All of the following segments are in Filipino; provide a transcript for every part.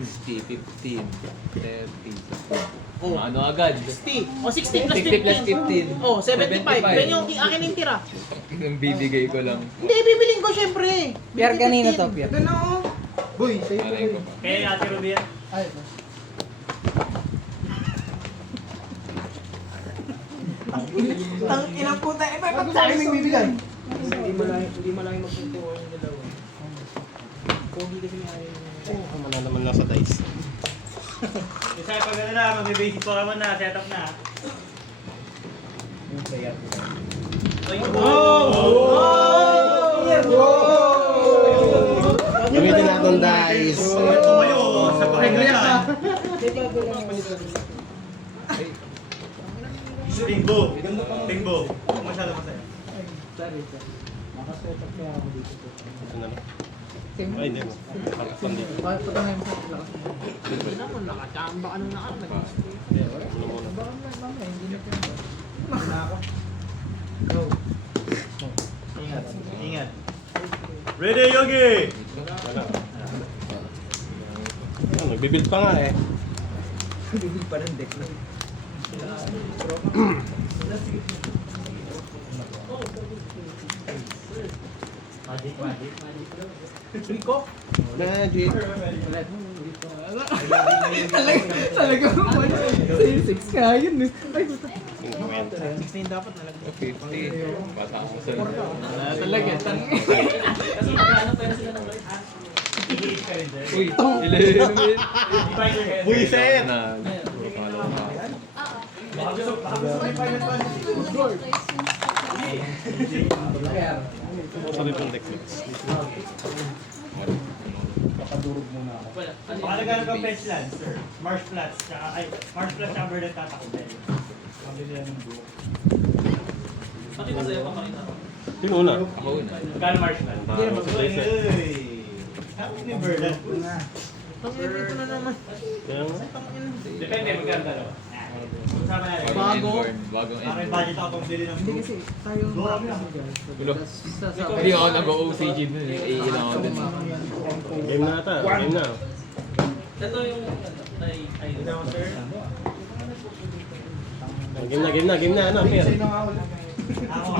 60, 15, 30. Oh. Ano agad? 60. O 60 plus 60 plus 15. 15. Oh, 75. Yan yung akin yung tira. Yung bibigay ko lang. Hindi, bibiling ko syempre. Pierre kanina to, Pierre. Ganda oh. Boy, sa'yo Malay ko pa. Kaya Ate Ruby yan. Ay, Tang inang puta. Eh, ba't ba't sa akin nagbibigay? Hindi mo lang magpuntuan yung dalawa. Pogi kasi may ayaw niya. Ano naman lang sa dice. Isa pag ano na, mag-basic pa naman na, setup na. Yung player. Gamitin natin dice. Tumayo, sa pakinggan. Tingbo. Tingbo. Masyado masaya. Sorry, sir. Nakasetup kaya ako dito. Ito na lang. Ay, hindi mo. Pandito. Patangay mo sa lakas. Hindi naman, nakachamba ka nung nakaraan. Ano muna? Baka mamaya, hindi na pinag. Naka. Go. Ingat. Ingat. Ready, Yogi! Wala. Oh, nagbibuild pa nga eh. Bibig pa ng deck na. Rico? Magic. Talaga mo. Sa'yo 6 ka yun eh. Ay, puta. 16 dapat nalagyan. 50. Bata ako sa Talaga, Kasi magkano pera sila ng Lloyd? Uy, ilan yun? Buiset! Na, pangalawa pa. Sarap yung deck mix. Papadurog muna ako. Baka nagkaroon kang fetch land, sir. Marsh Flats, tsaka, ay, Marsh Flats tsaka Verdant Tatacobel. Mabili yan ng buo. Pati ba sa'yo pa kanina? Sino una? Ako una. Magkano Marsh Flats? Hindi naman Uy, uy! Sabi ni Verdant. Tangin ko na naman. Kaya nga. Depende, magkano dalawa. Sama na rin. Bago. Inborn, bagong Aking inborn. budget ako pang bili ng Hindi buo. kasi tayo Ulo. Hindi ako nag-OCG dun eh. Iilan ako dun. Game na ata. Game na. Ito yung ay down sir. Game na. Ano, Pierre? Ako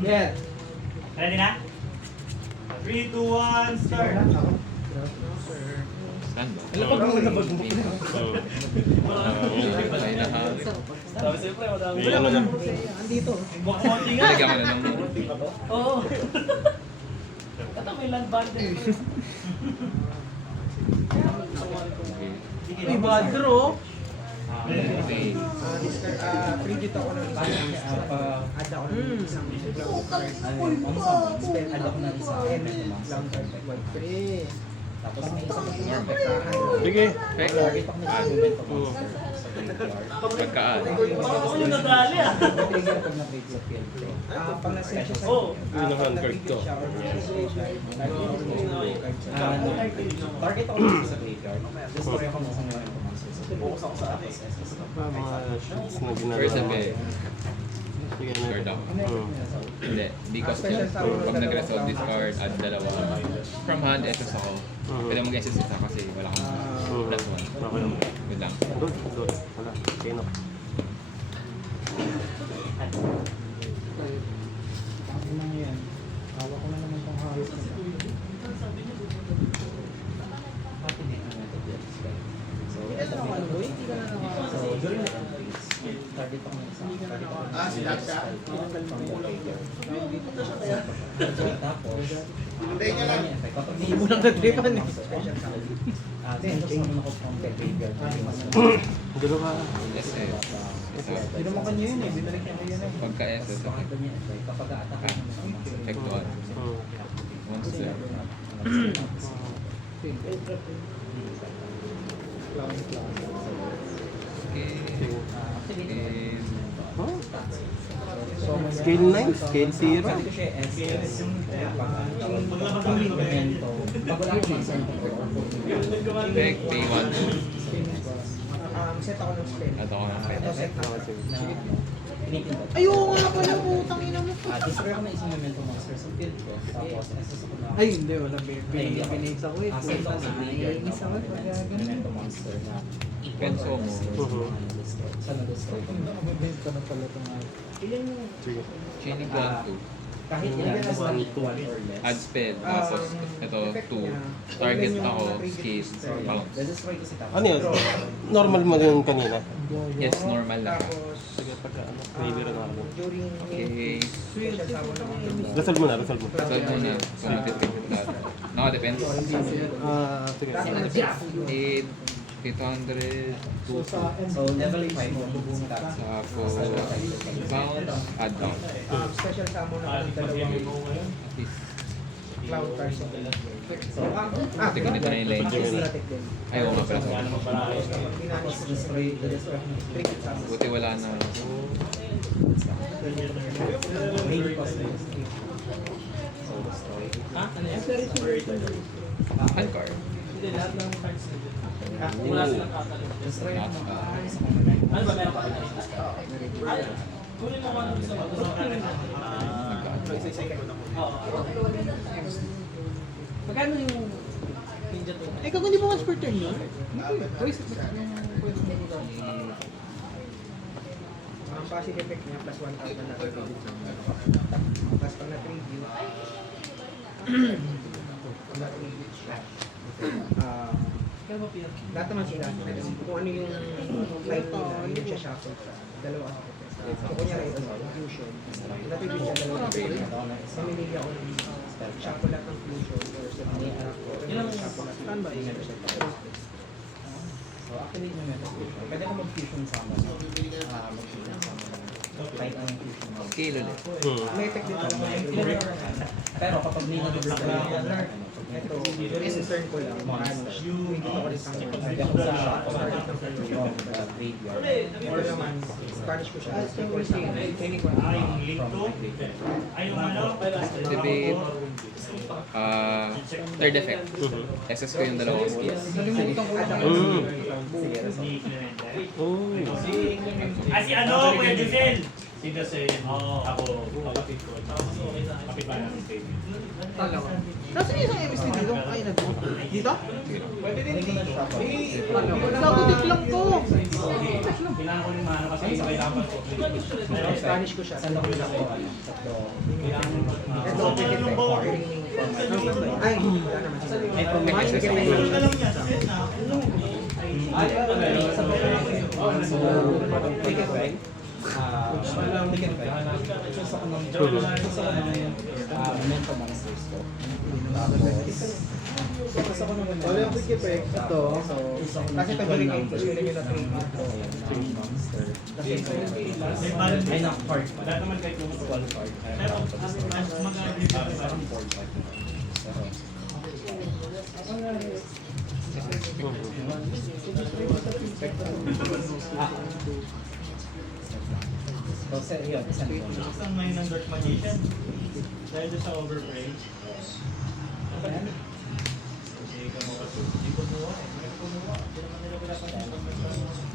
Yeah. Ready na? 3, 2, 1, start! Saan ba? Alam pag muna ba Ay, nahali. Sabi siyempre, madami. May ano na. Andito. Bukonti nga. Lagyan ko na lang muna. Oo. Ito may land bundle. Uy, badro oh. Okay. Frigid ako ng add ako ng isang add ako ng isang lang white free. Tapos may isang pektahan. Sige. Target ako ng movement of Oo. Pagkaan. Ako yung nadali ah. trigger pag na-break yung field. Pag na-set siya sa Oo. Pinuhan card to. Target ako ng sa graveyard. Destroy ako ng isang movement of focus ako sa atas. Mga shots na ginagawa. First sabi, Sige na. discard ako. Oo. Hindi, di ko pag nag-resolve discard, add dalawa. From hand, esos ako. Pwede mag-esos isa kasi wala kang plus one. Okay lang. Good lang. Good. Wala. Okay na. Ang nang yan. Hawak ko na naman itong hawak ko. Ito ang ano, boy. Hindi ka na naman. So, during the phase, target ako ng isa. Si Daxa. Tapos, Hindi mo lang nag-dripan eh. then, change mo na ko from the graveyard. Dalawa. SS. Isa. Hindi naman kanya yun eh. Binalik niya yan eh. Pagka-SS ako. Kapag attack Effect 1. Monster. Okay. Scale 9, scale 0. Sabi ko siya, SS. Pag elemento, bago lang yung send ko. Effect, pay 1. Set ako ng spell. Add ako ng Ito pet. set na pinipindot. Ayoko nga pala, putang ina mo. Destroy ako ng isang memento monster sa field ko. Tapos, SS ako na. Ay, hindi, wala. Binigsa ko eh. Send ako sa graveyard Isa ko, ng memento monster na Penso mo. Saan na-destroy ko? Mabibenta na pala ito nga. Sige. Chaining Ground Kahit ilan na 1 or 2. less. Add spell. Tapos ito 2. Target ako, skill, bounce. Na-destroy ko si Tapos. Ano yun? Normal mo yun kanina? Yes, normal lang. Tapos, Sige, pagka ano, nahihilo na ako. during Okay. special sabon ng mga Resolve mo na, resolve mo. Solve muna. So, matitipid lahat. Nakadepends. Sige. 8, 800, 2, So, level 5 mo, bubunod ka. tapos bounce, add down. special sabon ng dalawang At least, cloud cards. So, Kasi ganito na yung line ko. Static din. Ayaw nga pala sa Pinanis destroy ako. trick sabon. Buti wala na. Main cost na yun. So, destroy. Hand card. Destroy ako ng Ano ba meron ka? Kunin mo kung ano gusto mo. Magkano yung ninja to? Eh, kung hindi mo once per turn yun? Ang passive effect niya, plus 1,000 na credit. Tapos pag na-preview, pag na-preview siya, lahat naman sila, kung ano yung line nila, yun siya shuffle sa dalawa ako. So, kunyari ito, fusion. Na-preview siya dalawa. Mamimili ako ng shuffle lahat ng fusion or sa mga shuffle lahat. Saan ba yun? So, actually, yung method fusion. Pwede ako mag-fusion sama. Mag-fusion sama. Kahit anong fusion mo. Scale ulit. May effect din talaga. Pero kapag may nag-destroy ako na, Ito, yung turn ko lang, ano, hindi ko rin sa pwede ako sa target ng graveyard. Or naman, Spanish ko siya, equal sa training ko na. Yung link to? Ay, yung ano? Activate. Third effect. SS ko yung dalawang skills. Nalimutan ko lang. Sige, resolve. Si ano? Kuya Giselle! Si Giselle. Ako, kapatid ko. Kapit ba namin kayo? Dalawa. Nasaan yung isang MST dito? Ay, nag-book. Dito? Pwede din dito. Nagutik lang to. Kailangan ko rin maano kasi kailangan ko. Spanish ko siya. Saan ako na ako? Tatlo. Ito, quick effect. Ay, wala naman. Ay, from my Quick effect. So, quick effect. Quick effect. Choose ako ng memento monsters ko. Tapos ako ng Wala yung quick effect. Ito. Kasi pag during game, gusto nyo na training. monster. Kasi May balance. ay na card pa. Lahat naman kayo kung Equal card. pero mas mag-agree ka sa Parang board card. Pero, so, yun, send ko. isang ngayon ng Dark Magician. Dahil doon sa overplay. Hindi ka mo kasi. Hindi ko muha eh. Hindi ko muha. Hindi naman nila pinapansin.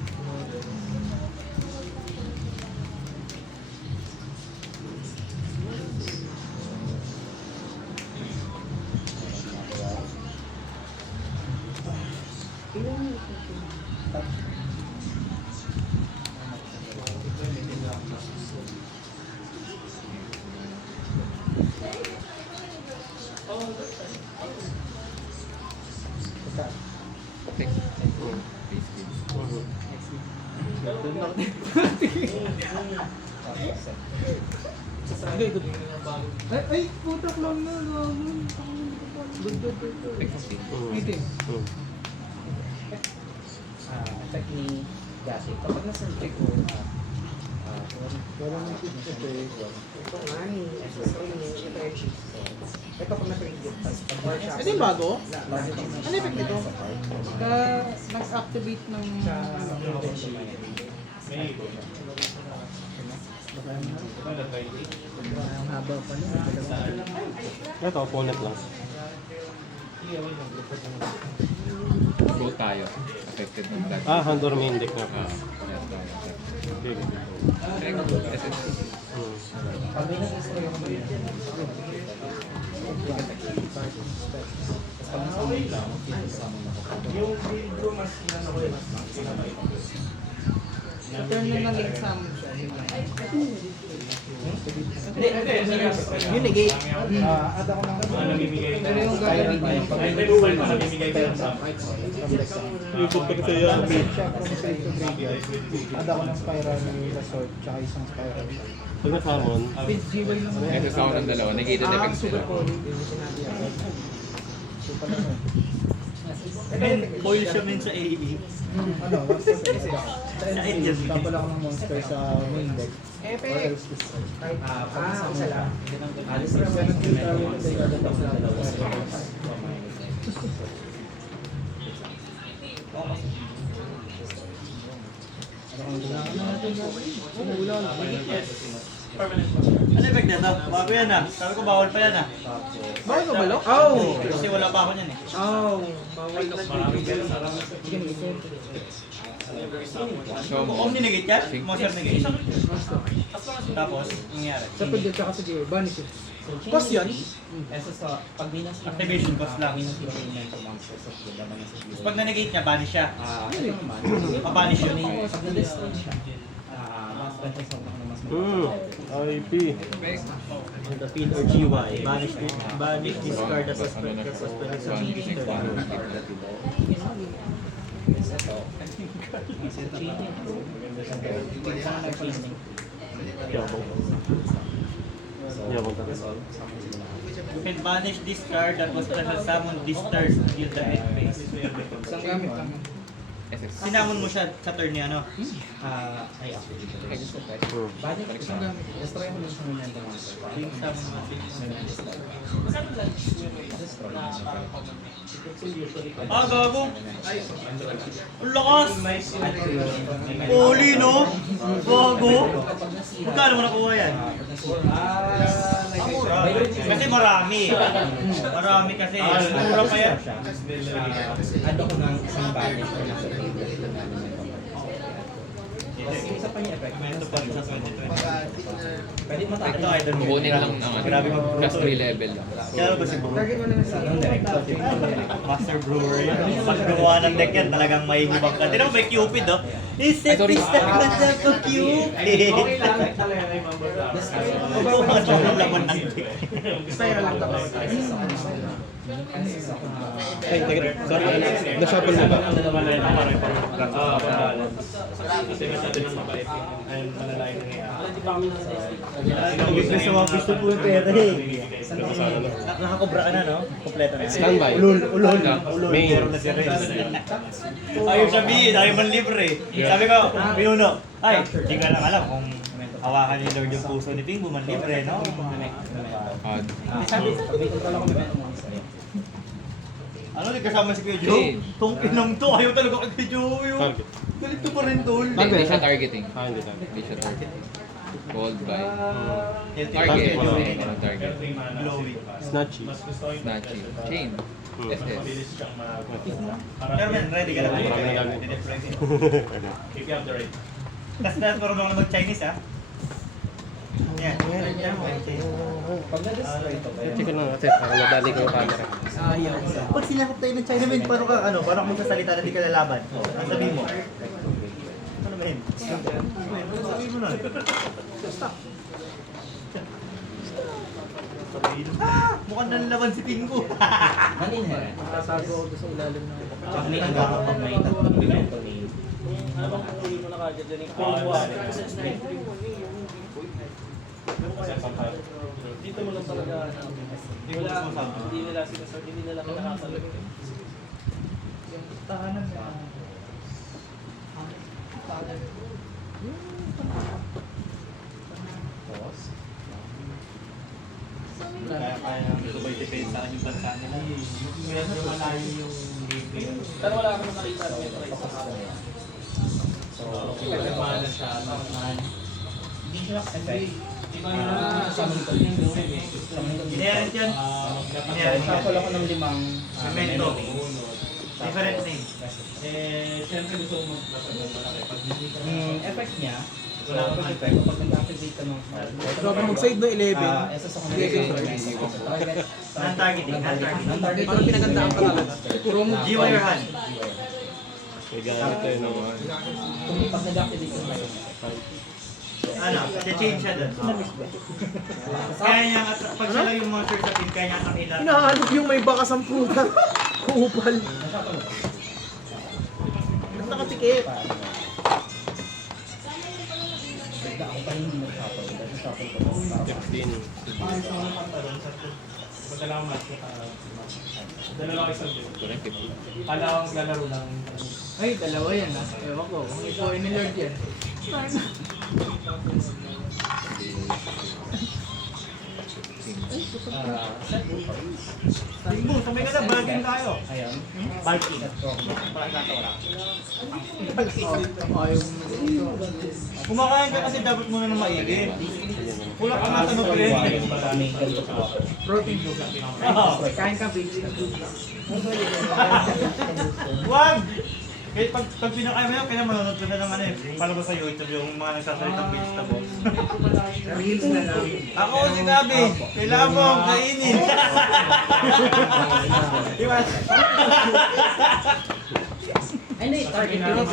Okay. Base Ay, putak lang na. Meeting. Effect ni Gashi. Kapag nasa-check ko, Wala nang quick effect. Ito nga ni. Ito pag na-preview. Ito yung bago? Ano effect nito? Nag-activate ng... Ang haba pa nun. Ito, opponent lang. Go tayo. Affected ng blood. Handor main deck na. Yes, tayo. Sige. SS. Pag may nag-extra ako na yan. Tapos pag nasa lang, kinasama na ako. Yung build ko mas ano ko mas Turn na ng exam siya. Yun negate. Add ako ng Pero yung gagawin niya, Ikot ka kasi yan. siya from save to graveyard. Add ako ng spiral resort, tsaka isang spiral. Pag na-summon, with GY naman. SS ako ng dalawa. Negated effects Super nila. calling. Yung sinabi yan. So pala mo. And foil siya min sa AE. Ano, once per add ako. Sa end Sa phase, end. tapos ako ng monster sa main deck. Or Epic! else this side. Isa lang. Alis na siya ng kill target na tayo agad ako ng dalawa. Ano effect nito? Bago yan ah. Sabi ko bawal pa yan ah. Bakit ka balok? Oh! Kasi wala pa ako niyan eh. Oh! Bawal na Sige, mag-isip. So, Kung ninegate yan, monster negate. Basta. Tapos, nangyari. Sa pwede tsaka sa GY, banish it. Cost yan? Pag binas lang, Activation cost lang. binas lang yung mental monster sa field, laban na sa field. Tapos pag na-negate niya, banish siya. Ano naman? Mabanish yun. Pag na-destroy siya, mas special sa mga mas IP. The field or GY. Banish discard as a ano na siya? Yabang talaga. You can banish discard that was special summon this turn until the end phase. Isang gamit lang. SS. Sinamon mo siya sa turn niya, ano? Ay, actually, Hmm. budget isang gamit. Destroy mo lang sa momentum monster. Yung summon mo. Destroy. Ah, gago! Ang lakas! Holy, no? Gago! Magkano mo nakuha yan? Mura. Kasi marami. Marami kasi. Mura pa yan. Add ako ng isang banish or nasa field. Isa pa yung effect. Ito pa sa 2020. Pwede matake. Ito, idol mo. Kukunin lang ng Grabe mag plus 3 level lang. Kaya ba si Bro? Target mo na lang sa Master Brewer yan. Pag gumawa ng deck yan, talagang may hibang ka. Tignan mo, may Cupid, oh. Isip sorry. this deck na siya ko Cupid. Gumawa siya ng laman ng deck. spiral lang tapos. Ay, teka. Sorry, na-shuffle mo ba? Gusto sa mga gusto po yung pera eh. Nakakobra ka na, no? Kompleto na. Standby. Ulol. Main. Meron na si Rez. Ayaw sabihin, ayaw man libre. Sabi ko, Pinuno, ay, di ka lang alam kung hawakan ni Lord yung puso ni Pingo, man libre, no? Odd. Sabi, pag-wait ko lang ako momentum monster. Ano, di kasama si Kuya Joe? Tong pinong to, ayaw talaga kay Kuya Joe yun. Target. Galit ko pa rin, tol. Hindi siya targeting. Hindi tayo. Hindi siya targeting. Called by Target. target. Wala. Walang target. Glowing. Snatchy. Snatching. Chain. SS. Pero man, ready ka na ba? Marami na lang. Tapos marunong na mag-Chinese, ha? Yan. Pag na-destroy ito, Check lang natin. Parang nadali ko yung camera. Pag sinakop tayo ng China, paano ka, paano ka magsasalita na di ka lalaban? Ang sabihin mo? Ano ba yun? Ano sabihin mo nun? Mukhang nanlaban si Pingo. non-inherent. Tatago ako doon sa ilalim ng... Pag may aga ka, pag may tatlong memento ni Dito mo lang talaga. Hindi nila sinasabi, hindi nila nakakasalo. Yung tahanan niya. Kaya namin sabay defense sa yung bansa nila. Medyo malayo yung game. Pero wala akong nakita ng ito sa Mana siya, Hindi siya effect. Summon ko. Inherent yan. Inherent yan. Shuffle ako ng limang Memento. Different name. siyempre gusto mo maglapag ng malaki. Pag effect niya, wala ka pag-effect kapag nag-activate ka ng smart. Grabe mag-side no 11. Isa sa combination target. Non-targeting, non-targeting. Non-target. Ito ang pinagandaan pa talaga. Puro mo. Jiwa your hand. May gamit tayo naman. Kung pag nag-activate ka ng Ano, change siya doon. Kaya niya, pag sila yung monster sa team, kaya niya ang ilan. Hinahanap yung may bakas ang puta. Kupal. Ba't nakatikip? ako pa hindi nag-shuffle. Kasi shuffle ko para 15. Salamat. Dalawa kayo sa view. Correct. Kala ko maglalaro lang. Ay, dalawa yan ha. Ewan ko. Kung ito ay ni-lord yan. Tingbo, tumay ka na, bargain tayo. Ayan. Bargain. Parang natawala. Ayaw Kumakain ka kasi dapat muna ng maigi. Kulang ka nga sa nutrients. May ganito po. protein food. Kain ka beach. Wag! Kahit pag pinakain mo yan, kaya manonood ka na ng ano eh. Palabas sa YouTube yung mga nagsasalitang vegetables. Reels na lang. Ako si Gabi, kailangan mo akong kainin. Diba? Ay, hindi. Target ko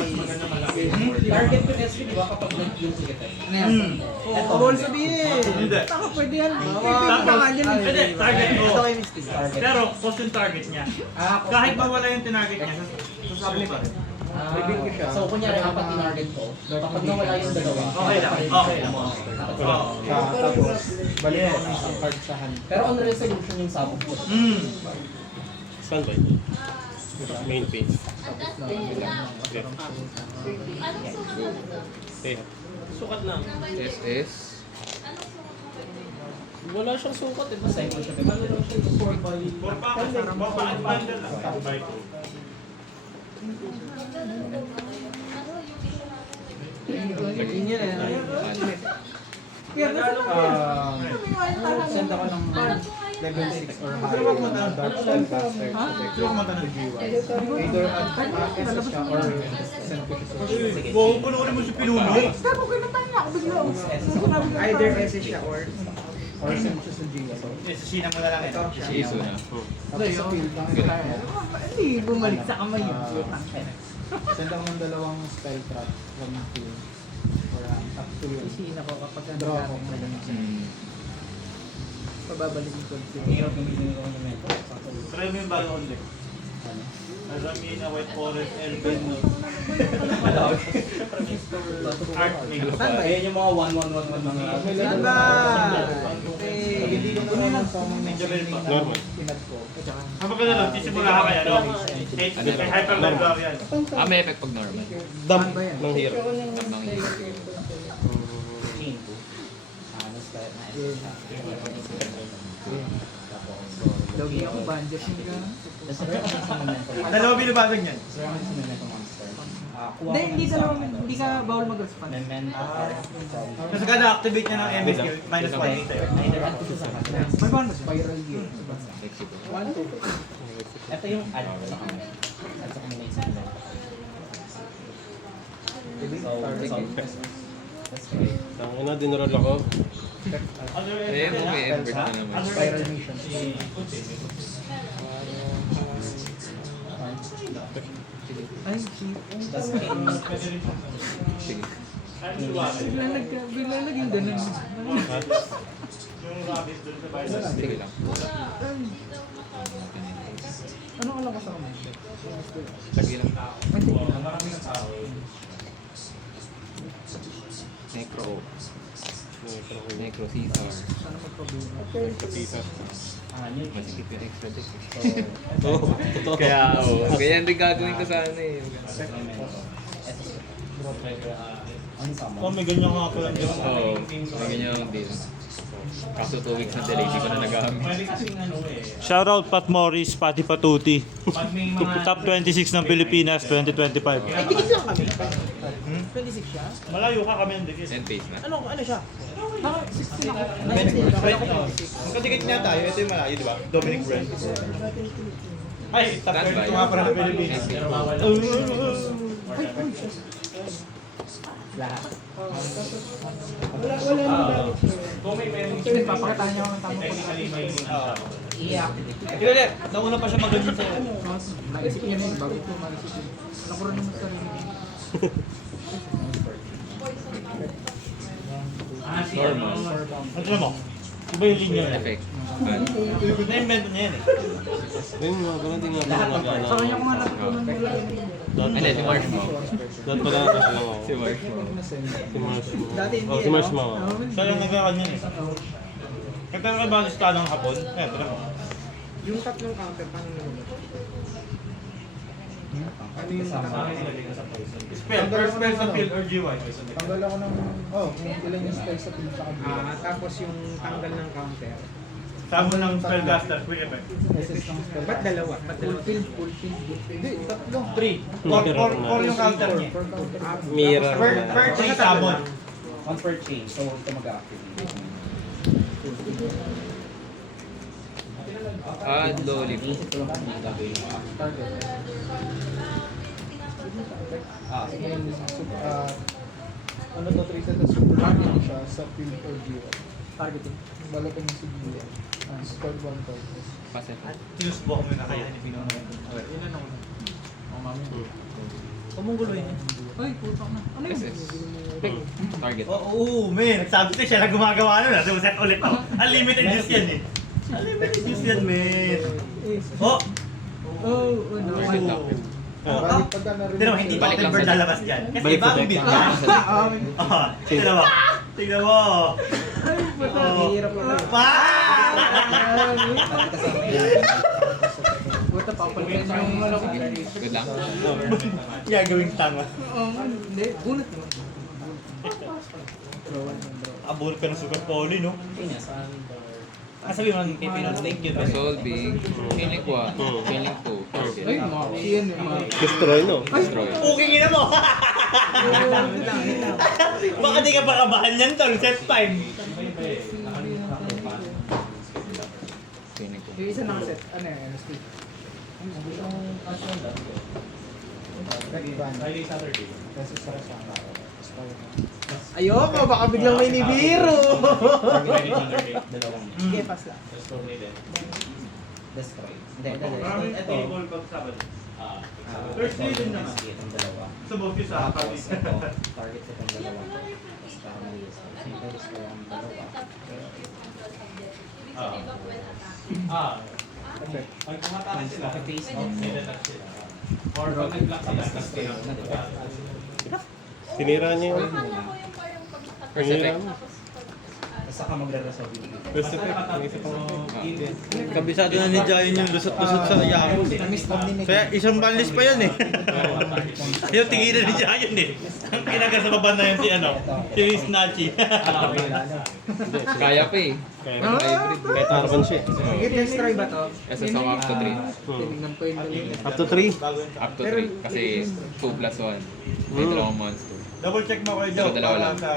Target ko SC, di ba? Kapag nag-use yung effect. Ano yan? Oo, bawal sabihin. Hindi. Taka, pwede yan. Pwede ka nga dyan. Hindi, target mo. Ito kay Misty. Pero, post yung target niya. Kahit mawala yung tinarget niya, sasabi pa rin. So, kunyari, apat tinarget ko. Kapag nawala yung dalawa, Okay lang, okay lang. Tapos, balik ko ng isang card sa hand. Pero on resolution yung sabog ko. Standby. Main page. Okay. Sukat lang. SS. Wala siyang sukat eh. Basta Cycle siya gagawin. For packet bundle lang. Buy two. Yun yan eh. Send ako ng level 6 or higher. Dark Spell Caster. Either SS ka or send ko siya. Wow, panoorin mo si Pinuno. Either SS siya or Send siya sa Gia. Sisina mo na lang ito. Si Iso na. Tapos sa field lang. hindi bumalik sa kamay yun. Send ako ng dalawang spell trap from field. Or up to yun. Isina ko kapag Draw ako. pababalik yung conflict. Hirap gamitin yung ornamento. Try mo yung bagong deck. Aramina, White Forest, Elven, no? Art Mix. Saan ba? Ayan yung mga 1-1-1-1 mga... Saan ba? Hindi ko na lang sa mga Normal. pinag ko. Kapag ka na lang, sisimula ka kaya, no? Kay Hyper Librarian. May effect pag normal. Dump ng hero. Tamang hero. Chain ko. Logi ako budget nila. Tapos meron kasi sa momento. Dalawa binabagag niyan. Meron kasi sa momento monster. Kuha Hindi, ko hindi ng hindi ka bawal mag-respond. Memento. Kasi kada activate niya ng MB skill, minus 1 sa'yo. Either add ko siya sa kanya. May bawal ba siya? Spiral gear. Flexible. Ito yung add ko sa kanya. Add sa kanya na isang event. That's great. Ang ina, dinroll ako. Eh, may effort na naman. Spiral mission. Ay, shit. Tapos king. Sige. Bigla naging ganun. Yung rabbit dun sa bahay. Sige lang. Ano ka lang kasama? Sige lang. Maraming tao. Necro. Necro Caesar. Sana magpabula. Kapisa. Yun. Masikip yung extra deck. Oo, totoo. Kaya, ganyan din gagawin ko sana eh. Ano sama? Oh, may ganyan nga pala dyan. Oo, may ganyan yung deal. Kaso 2 weeks na delay, di ko na nagamit. Pwede kasing ano eh. Shoutout Pat Morris, Pati Patuti. Pag may mga... Top 26 ng Pilipinas, 2025. Ay, dikit lang kami. 26 siya? Malayo ka kami ng dikit. 10 pace na. Ano siya? Bakit 16 ako? Magkadikit niya tayo, ito yung malayo, di ba? Dominic Brent. Ay, top Standby. 22 nga pala ng Pilipinas. Pero bawal. Lahat. Wala nang damage. Kung may meron Papakita niyo ang tamang technically may I-activate. Kaya nauna pa siya mag-ganyan sa'yo. Maisip niya na yun, bago ito maisip yun. Alam ko rin naman sa sarili. Normal. Ano mo? Iba yung linya niya. Effect. Na-invento niya yan eh. Ayun nga, ganun din nga Lahat ako ng mag-ano. Sa kanya ko nga natutunan nila yun. Ano, si Marsh mo. Dahil pala ako lang ako. Si Marsh mo. Si Mars mo. Dati hindi, Oh, si Mars mo. Siya yung nagkakan niyan eh. Kaya kay Basis ka ng hapon. Eh, tara mo. yung tatlong counter, paano naman? Ano yung sa akin nilagay ko sa poison. Spell, first spell sa field or GY. Poison. Tanggal ako ng, kung ilan yung spell sa field sa kabila. tapos yung tanggal ng counter. Sabi ng spellcaster, quick effect. SS ng spell. Ba't dalawa? Ba't Full dalawa? field, full field. Hindi, tatlo. 3. 4 yung counter niya. Per counter. Mirror. Per 3 summon. One per change, so ito mag-activate. Add lollipop. Inisip ko lang kung ano gagawin mo. Target. Sige. Ano to, treated as super target siya sa field or GY. Targeting. Balapin yung civilian. Squad 1 target. Paset. Sinusubok mo yung nakayahan ni Pino. Ilan ako na? Ang mami. Kumungguloy niya. Ay, putak na. Ano yun? SS. Pick. Target. Oo, men. Sabi ko siya lang gumagawa nun. So, set ulit ako. Unlimited use yan eh. Unlimited use yan, men. Oh! Oh, ano? Target up. Balik pagka narinig. Tignan mo, hindi pa Balik lang October sa- lalabas dyan. Kasi Balik sa bagong deck. build. Ah, Tignan mo. Tignan mo. Oh. Hirap na. Pa! Puta, papalitan yung ano ko. Good lang. Gagawing tanga. Hindi, bunot mo. Abulot ka ng sugar poli, no? Sabi mo kay Pino, thank you. Resolving. Healing 1. Healing 2. Target. Ay, yan yung mga... Destroy, no? Destroy. Okay na mo! Baka di ka pa kabahan yan, tol. Set 5. Healing 2. Yung isa nakaset, ano yan, speed. Friday, Saturday. Kasi sa kasama. Ayoko, baka biglang may nibiro. Friday, Saturday. Dalawang Sige, pass lang. Just only then. destroy. Hindi, ito. Table pag Sabado. Thursday din naman. Itong dalawa. Sa both yung sa Tapos Saturday. ito, target sa itong dalawa. Tapos parang ito ko ang dalawa. Pag kumatakas sila, Face off. nilalag sila. Or pag nag-block sila, Destroy tapos na, diba? Sinira niya yun. First Sinira effect. mo. Tapos saka magre-resolve yung video. First effect. Yung isa pang... Kabisado na ni Jayon yung lusot-lusot sa Yahoo. Kaya isang balis pa yan eh. Yung tigilan ni Jayon eh. Ang kinaga sa baba na yun si ano, si Snatchy. Kaya pa eh. Kaya Hybrid. kahit harapan siya. Sige, destroy ba to? SS ako up to 3. Tinignan ko yung dali. Up to 3. Up to 3. Kasi 2 plus 1. May dalawang monster. Double check mo kayo Joe. Pero dalawa lang. Sa,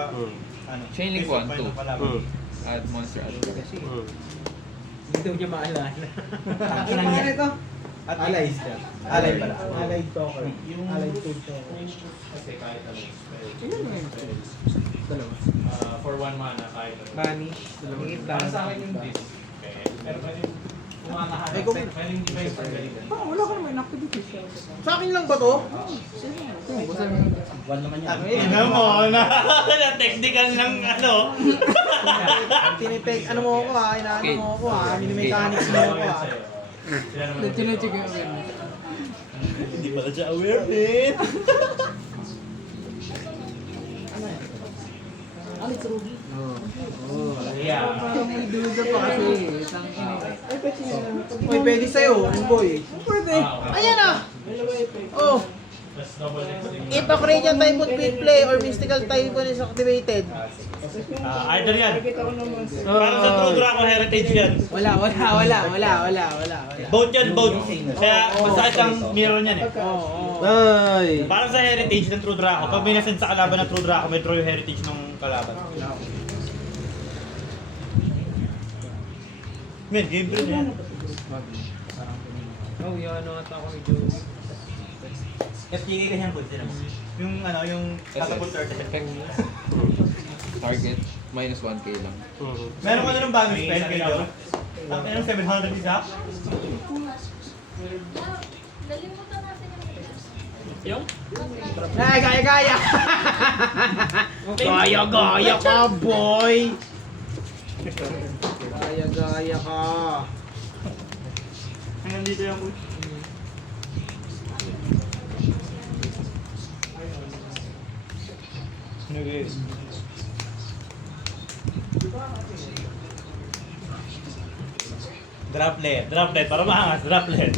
ano, Chain link 1, 2. Hmm. Add monster add. Hmm. Hindi daw niya maalala. Ano Ano ito? At allies ka. Ally pala. Allied talker. Allied food talker. kasi kahit ano. Ilan mo yun? Dalawa. For 1 mana, kahit ano. Vanish. Hingit Para lang. sa akin yung disc. Okay. Pero pwede kumakaharap. Ay, kung- Pwedeng device pag ganito. Wala ka naman activity siya. Sa akin lang ba to? Basta naman. One naman yan. Tingnan mo, na technical ng ano. Tinipeg, ano mo ako ha? Inaano mo ako ha? Minimechanics mo ako ha? Sila naman. Chinecheck yung ano. Hindi pala siya aware din. Yeah. Parang may duda pa kasi. Isang Uy, pwede sa'yo, boy. Pwede. Ayan ah! Oh, Tapos double next din. if a Radiant Typhoon quick play or Mystical Typhoon is activated. Idol yan. Para sa True Draco Heritage yan. Wala. Both yan, both. Kaya masakit ang mirror niyan eh. Oo. Ay! Para sa heritage ng True Draco, pag may nasend sa kalaban ng True Draco, may draw yung heritage ng kalaban. Men, game play na yan. Oh, yan ano ata ako ni Joey. FTK ganyan po sila. Yung ano, yung catapult turtle. Effect. Target, minus 1k lang. Meron ka na ng bagong spell kay Lord? Tapos yung 700 isa? Nalimutan natin yung Ay, gaya-gaya! Gaya-gaya ka, boy! Gaya-gaya ka. Hanggang dito yung boot. Droplet, para maangas, droplet.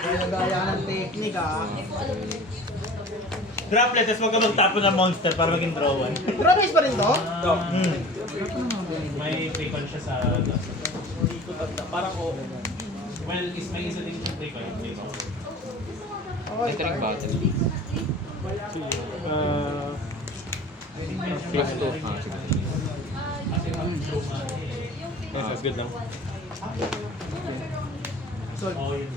Gaya-gaya ng technique, ah. Droplet, tapos wag ka magtapon ng monster para maging draw 1. Promise pa rin to? May pre-con siya sa... Hindi ko tanda. Parang oo. Well, may isa din yung pre-con. Entering battle. Close to. Sige. That's good lang. Oo, yun.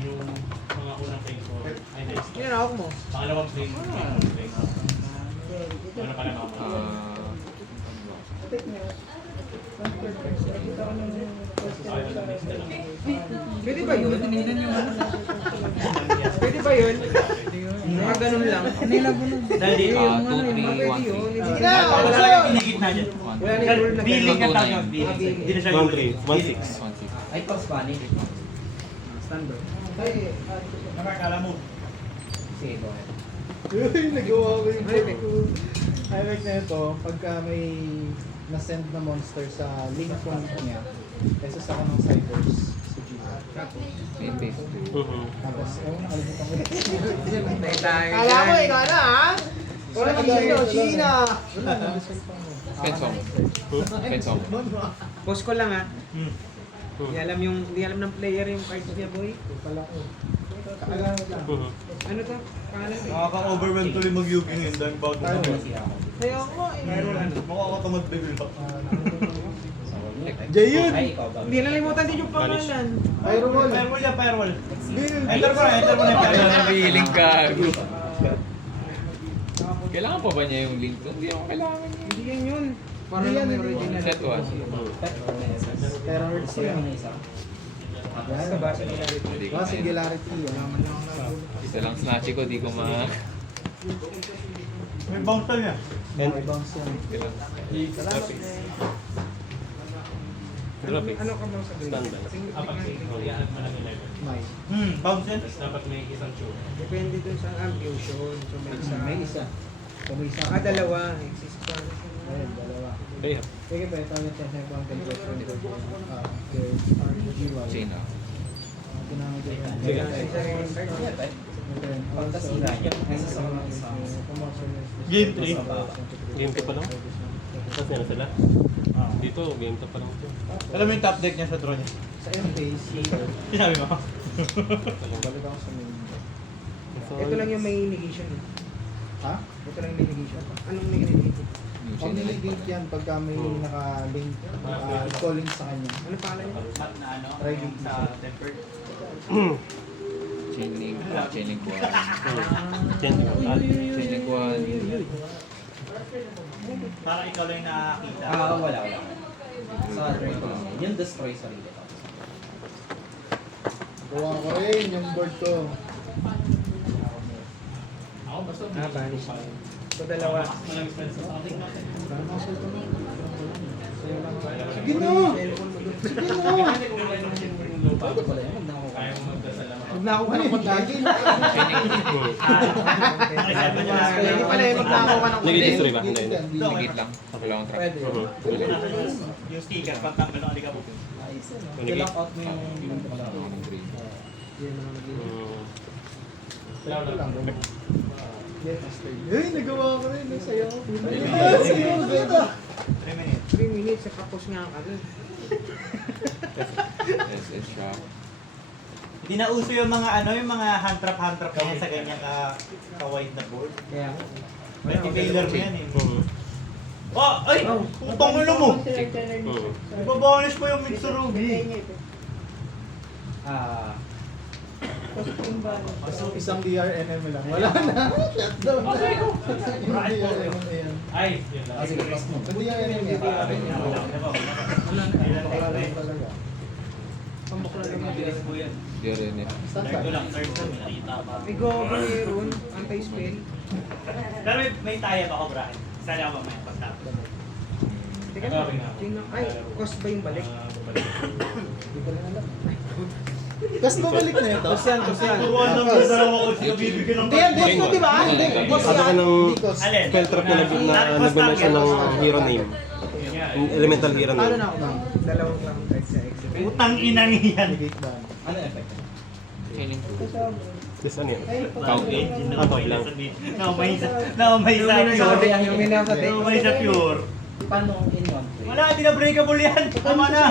Yung mga unang phase ko. Ay, next. Yan ako mo. Pangalawang phase. Ano pala mga Pwede ba yun? Pwede ba yun? Mga ganun lang. Dahil dito. 2, 3, 1, 3. Sige na, Wala wala lang yung pinigit na dyan. Wala na yung rule na Dealing ganun. ka tawag. Hindi na siya 1-3, 1-6. 1, 6. Ay, toss bunny. Standard. Nakakala mo. Sige, go ahead. Uy, nagawa ko yung Ano yun? I like na ito, pagka may na-send na monster sa link point niya, isa sa kanong siders sa Gina. Main base. Tapos, nakalimutan ko yun. Kala mo, ikaw na, ha? Wala kang sino, China! Pensong. Pensong. Post ko lang, ha? Hindi alam ng player yung cards niya, boy. Pala ko. Kaalam lang. Ano to? Pangalan ko. Nakaka-overwhelm tuloy mag-yugin yun dahil bago na Tayo. Kaya ako, eh. Meron ano, makakatamad bigil pa. Jay yun! Ay, ikaw ba? Hindi nalimutan din yung pangalan. Firewall! Firewall yan, firewall. Ganun. Enter mo na yung Wala firewall. na feeling gago. Kailangan pa ba niya yung link? Hindi ako kailangan niya. Hindi yan yun. Para lang may original. Set 1. Pero hurts Kuya yun. mo na isa. Basta ba sa nilalito? Hindi ko Mga kaya. singularity. Alaman lang ako. Isa lang snatchy ko, di ko ma... May bounce niya. May bounce yan. Ano ka bang sabihin? Kapag single-yan mo lang yung level. May. Bounce yan. Tapos dapat may isang show. Depende dun sa ambition. So may isa. So may isa. Dalawa. Exist pa. Ayun, dalawa. Kaya. Sige pa, ito ulit yung second conversion. Chain ah. Ginamit yun. Sige. Pagkasira niya, isa sa mga isang Game 3. Game 2 pa lang? Tapos meron sila? Dito, game 2 pa lang ito. Alam mo yung top deck niya sa draw niya. Sa M-Base, Sinabi mo? balik ako sa main. Ito lang yung may negation. eh. Ha? Ito lang yung may negation. Anong may negation? New Pag chain na nililink yan, pagka may naka-link, calling sa kanya. Ano pangalan niya? Na ano? Riding Sa tempered. Chain link. Chain link 1. Yan. Chain link 1. Parang ikaw lang yung nakakita. wala. Sa turn ko lang. Yung destroy sarili ko. Gawa ko rin yung board ko. Ako basta Banish. So dalawa. maraming friends sa akin. Sige na! Sige na! Pwede pala yun. Kaya mo magdasal lang. Huwag na ako ka ng pagkagin. Hindi pala yung maglakaw ka ng Nag-history ba? Hindi. Ligit lang. Wala akong track. Yung sticker, pagtanggal ng alikabok. I-lock out mo yung... Wala akong green. Ito lang. Yes, master. Ay, nagawa ko rin. Sayo. Sayo, ganda. 3 minutes. 3 minutes, kapos nga ka dun. SS shock. Hindi na uso yung mga ano, yung mga hand trap na sa ganyan ka-wide na board. Kaya, Multi-tailor mo yan eh. Oh! Ay! Putang ulo mo! Ibabanish mo yung Mitsurugi. Isang DRNM lang. Wala na. Shutdown na. Yung DRNM na yan. Ay, yun lang. Sige, pass mo. Sa DRNM yan. Wala lang talaga. Mabilis po yan. Di rin eh. Stand Third ko by. lang, third ko. Nakita pa. May Gogo meron, anti-spell. Pero may taya pa ako, bracket. Sali ako mamaya pagtapos. Teka na, tingnan. Ay, cost ba yung balik? Hindi ko rin alam. Tapos bumalik na ito. Turuan ng mga dalawa ko sila bibigyan ng Hindi yan, boss ko, di ba? Hindi, boss Sabi ko yan. ng Because, Alin? spell trap na nag-mention ng hero name. Yung elemental hero paano name. na ako na? Dalawang lang kahit sa exit. Utang inang yan. Negate ban. Ano effect? Feeling ko. This ano yan? Count engine na Ano may lang? nasabihin. Naumay sa pure. Yung minasate. Naumay sa pure. Paano in one play? Wala, hindi na breakable yan. Tama na.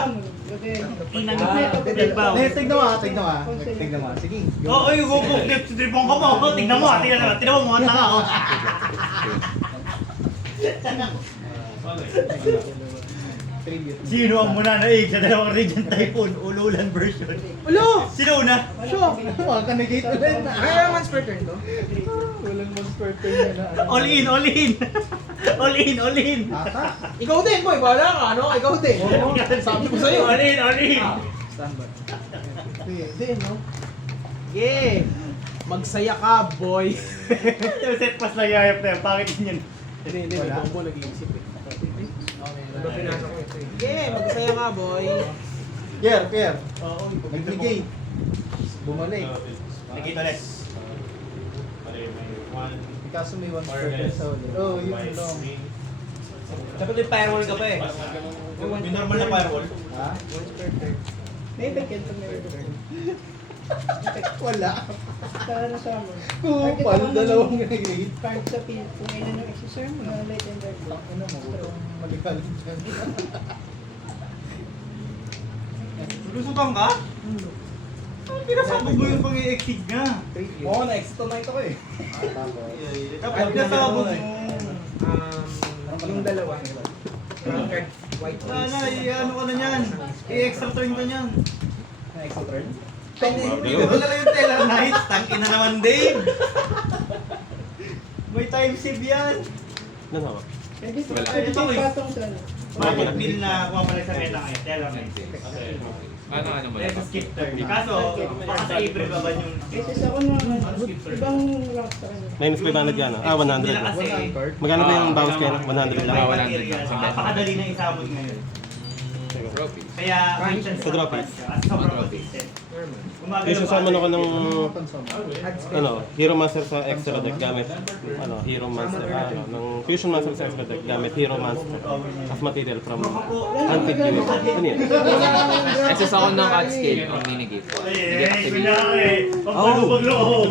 Inang big bow. Tignan mo ah, tignan mo ah. Tignan mo ah. Sige. Oo, yung gugok. Tripong ka mo. Tignan mo, tignan mo mga tanga ko. Tribute. Sino ang muna naig sa dalawang Radiant Typhoon ululan version? Ulo! Sino una? Shock! Maka-negate ulit na. Kaya naman per turn to? Walang monster turn na na. All in, all in. All in, all in. Ata? Ikaw din, boy. Bahala ka, ano? Ikaw din. Sabi ko sa'yo. All in, all in. Standby. Hindi, no? Yeah! Magsaya ka, boy. Yung set pass lang yayap na yun. Bakit yun? Hindi, may combo nag-iisip eh. Ano pinasok ko ito eh? Yeah, magsaya ka, boy. Kier. Oo, nag-negate. Bumalik. Nakita ulit. Kaso may one turn sa ulit. Oh, yun lang. Dapat yung firewall ka pa eh. Yung normal na firewall. Ha? Once per turn. May effect yan may effect. Wala. Para sa mo. Kupal, dalawang negate. Part sa pin, kung ilan yung exercise mo, na light and dark. Ano mo, itong malikal dyan. Lusutan ka? Pinasabog mo yung pang-i-exceed nga. Oo, na-exit na ito ko eh. Tapos, Dapat pinasabog mo. Yung dalawa. Card, white Sana, i-ano ka na yan. I-extra turn ka niyan. Na-exit turn? Hindi ko talaga yung Teller Knight. Tangin na naman, Dave. May time save yan. Ano ako? Pwede Wala. pwede Ito, eh. patong sa ano. Bakit bill na kumapalik sa meta ngayon? Teller Knight. Ano mo Let's lang? skip turn. Kaso, baka sa April pa ba yung... Kasi sa ako naman, ibang rank sa kanya. Minus 500 yan. Ah, Hindi na 100. kasi. Magkano ba yung bounce kayo? 100 lang. May 100 material. lang. Napakadali na isabot ngayon. Trophy. Kaya, may chance Sa drop na it. at sobrang consistent. Gumagalaw Usually summon ako ng Ano? Hero Master sa extra deck gamit Hero Master ng Fusion Master sa extra deck gamit Hero Master as material from Hunted Unit. Ano yan? SS ako ng cut scale from minigame. Eh, wala ka eh. Pagpalupag-loob.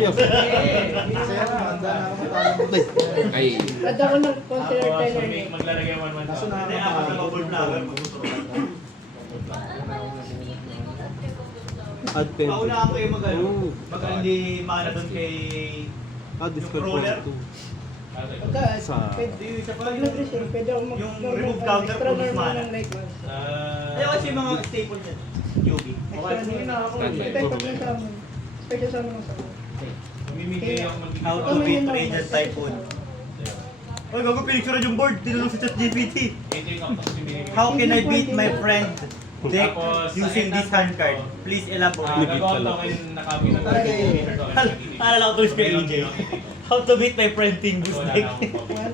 Masaya na, handa na ako matalo. Ay, At ako nag-consider tayo na Maglalagay 1-1 Kaso sa... nakakapagod. Kaya ako nag-bubble vlogger. Add 10. Paunahan kayo mag-ano. Oh. Hindi maana doon kay... Add Discord Yung roller? for 2. pagka, Sa- pwede, Hindi, isa pa pag nag-reserve, pwede ako Yung remove counter extra bonus normal mana. ng light one. Kaya kasi yung mga staple dyan. QB. Extra normal. Standby. Depende pag may summon. Special summon ng summon. How to beat Radiant Typhoon. Oy, gago pinicture yung board. Tinanong sa ChatGPT. How can I beat my friend deck using this hand card? Please elaborate. Negate pala. Alala ko to kay AJ. How to beat my friend Team Boost deck.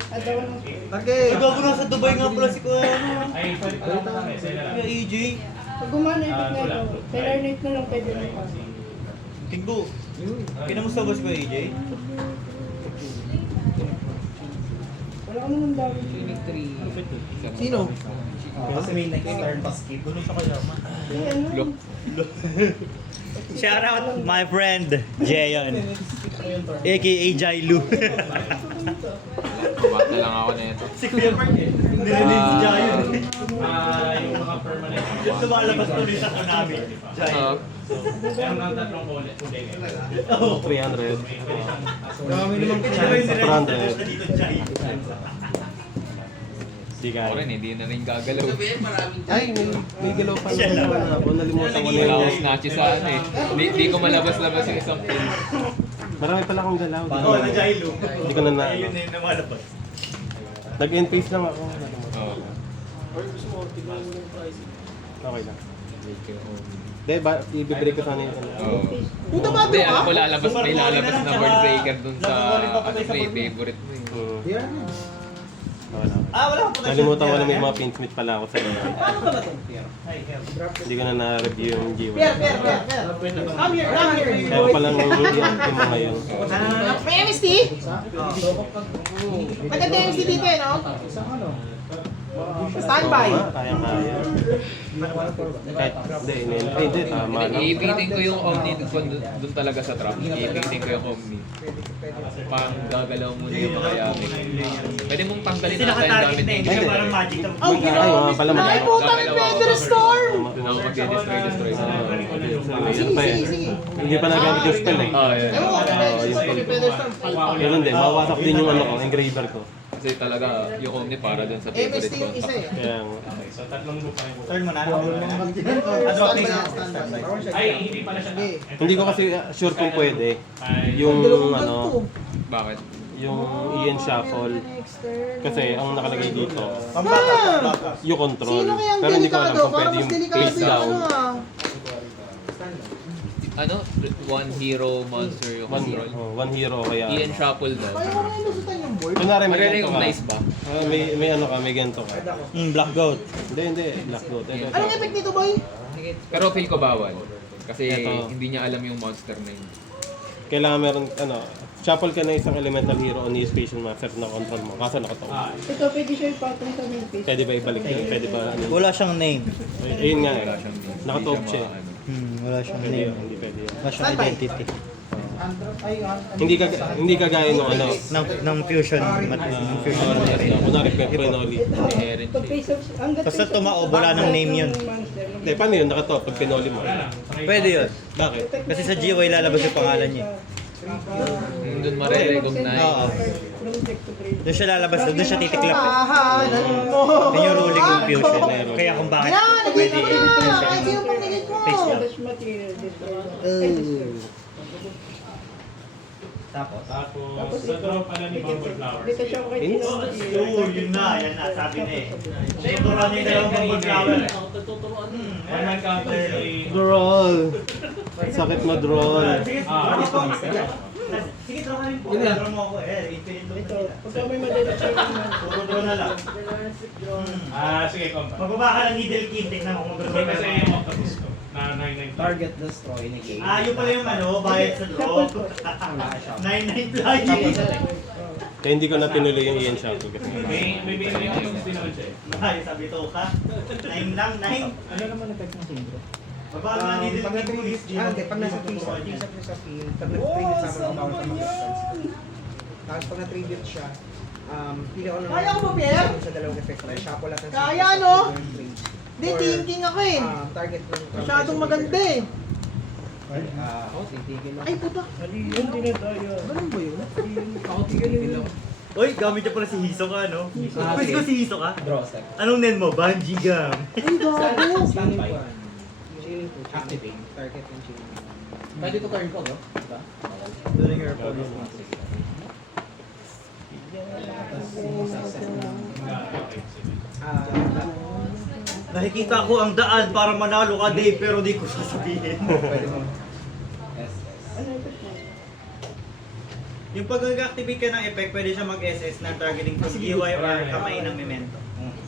At ako ng Okay. Gago na sa Dubai nga pala si Kuya. Kuya AJ. pag gumana ipit na ito, Teller Knight na lang pwede na pa. Tinggo. Kinamusta ba si Kuya AJ? Wala ka naman dami. Sino? Kasi may next turn pa skip. Eh, ano? Shout out my friend Jayon. AKA Jailu. kumata lang ako na ito. Si Kuya Mark eh. Nililin si Jayon. Yung mga permanent. Yung lumalabas tuloy sa Konami. Jayon. Meron ng tatlong ulit. 300. Dami naman Siya ba yung Sa niregister 400. na dito Jayon? Hindi ka. Ako rin, hindi na rin gagalaw. Ay, may galaw pa naman ako. Nalimutan ko na Wala yung... akong snatchy sa ano eh. Hindi ko malabas-labas yung isang pin. Marami pala akong galaw. Oo, na Jailo. Hindi ko na na... Ayun na yung namalabas. Nag-end phase lang ako. Oo. Okay lang. Hindi, i-break ko sana yun. Oo. Hindi, alam ko lalabas, may lalabas na board breaker dun sa ano mo eh, favorite mo eh. Okay lang. Wala ko pa. Nalimutan ko na may mga pinsmith pala ako sa iyo. Paano ba ito? Hindi ko na na-review yung G1. Come here, come here. Kaya ko palang yung mga yun. May MST? Maganda yung MST dito eh, no? Standby. Kaya-kaya. Kahit, hindi, tama lang. Iipitin ko yung Omni dun talaga sa trap. Iipitin ko yung Omni. Pang gagalaw mo na yung mga yamin. Pwede mong tanggalin Kasi na tayo nakatarget gamit na eh. ng Kasi parang magic na. Oh, Ay, mga pala mga. Ay, puta, may Feather Storm! Doon ako mag-destroy. Hindi pa nagamit yung spell eh. Yeah. Ewan ko, may Feather Storm. Pero hindi, mawasak din yung ano ko, engraver ko. Kasi talaga yung Omni para dun sa favorite MST ko. yung isa eh. Kaya, Turn mo na. hindi ko kasi sure kung pwede. Yung ano, Bakit? yung Ian Shuffle. Kasi ang nakalagay dito, yung control. Sino kaya ang Pero hindi ko alam delikado? kung Parang pwede mas yung delikado face yung down. ano ah. Ano? One hero monster yung control. One hero kaya. Ian Shuffle daw. Kaya ko rin lusutan yung board. Kunwari may ganito ka. Marirecognize ba? May ano ka, may ganito ka. Black goat. Hindi, Black Goat. Anong effect nito, boy? Pero feel ko bawal. Kasi Eto. hindi niya alam yung monster na yun. Kailangan meron, shuffle ka na isang elemental hero o ni Station Master na control mo. Kaso nakataw. Ito, pwede siya ipatong sa main page. Pwede ba ibalik yun? Pwede ba ano? Wala siyang name. Ayun nga eh. Wala siyang name. Nakatog Hindi siya. siya maano. Wala siyang Hindi yun, hindi pwede yun. Wala siyang identity. Hindi kagaya nung ano. Ng fusion. Ng fusion. Kunwari, Pinoli. Inherent Pag siya. face of... Hanggat Basta face of- tumaob, wala ng name yun. Hindi, paano yun? Nakatog pag Pinoli mo. Pwede yun. Bakit? Kasi sa GY lalabas yung pangalan niya. Doon marirecognize. Oo. From deck to trade. Doon siya lalabas, doon siya titiklap eh. Tahanan mo. Yun yung ruling ng fusion. Kaya kung bakit Yan, pwede nagigit mo na. Kahit sino pang nagigit mo. Face down. Dash material, destroy. Tapos? Tapos sa draw pala ni Bumble Flower. Dito siya kay Ins? Oo, yun na. Yan na, sabi na eh. Tuturuan niya yung dalawang bubble flower. One man counter Droll! Sakit mo, Droll. Sige, draw ka rin po. Draw mo ako eh. Infinite loop Ito, na pagka may madedit siya naman. Puro draw na lang. Sige, kompa. Magbaba ka ng needle key. Tignan mo kung mag-draw ka Kasi na. yung octopus ko. Na 999. Target destroy ni game. Yun pala yung ano, bayad sa draw. 9-9 flying. Kaya hindi ko na tinuloy yung Ian Shuffle kasi. May binili ko yung pinol siya. Ay, sabi to ka. 9 lang, 9. Ano naman effect ng syndrome? Baba ka ng needle Pag key. na-tribute, hindi, pag nasa face up mo sa field, pag na-tribute sa mga bawal ka mag-distance. Tapos pag na-tribute siya, pili ako ng... Kaya ko ba, Pierre? Sa dalawang effect na shuffle at Kaya, no? Hindi, thinking ako eh. Target ng... Masyadong maganda eh. Titigil lang. Ay, puta. Yun, dinadaya. Ganun ba yun? Uy, gamit niya pala si Hiso ka, no? Pwede ko si Hiso ka? Draw step. Anong nen mo? Bungee gum. Ay, gago. Standby. Chilling po. Activate. Target ng chilling. Pwede to turn ko, no? Diba? During her photo. Nakikita ko ang daan para manalo ka, Dave, pero di ko sasabihin. Pwede mo. Yes. Ano effect mo? Yung pag nag-activate ka ng effect, pwede siya mag-SS na targeting from GY or kamay ng memento.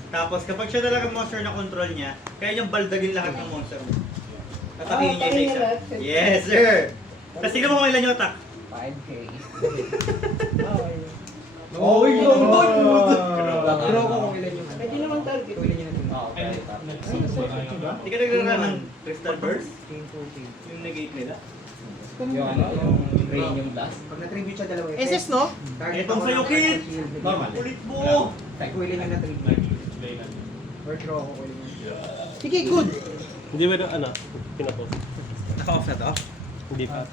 Tapos kapag siya talaga monster na control niya, kaya niyang baldagin lahat ng monster mo. Tatabihin niya patayin isa-isa. lahat. Yes, sir! Tapos tignan mo kung ilan yung attack. 5K. Oh, yung boy! Draw ko kung ilan yung... Pwede naman target. Kung ilan yung natin. Oo, pwede pa. Hindi ka nagkaroon ng Crystal Burst? Yung negate nila? Yung ano, yung rain yung blast. Pag na-tribute siya dalawang SS, no? Itong sa'yo, kid! Normal. Ulit mo! Kung ilan yung na-tribute. Or draw ko kung ilan yung... Sige, good! Hindi mo pinapos. Naka-off na to? Hindi pa.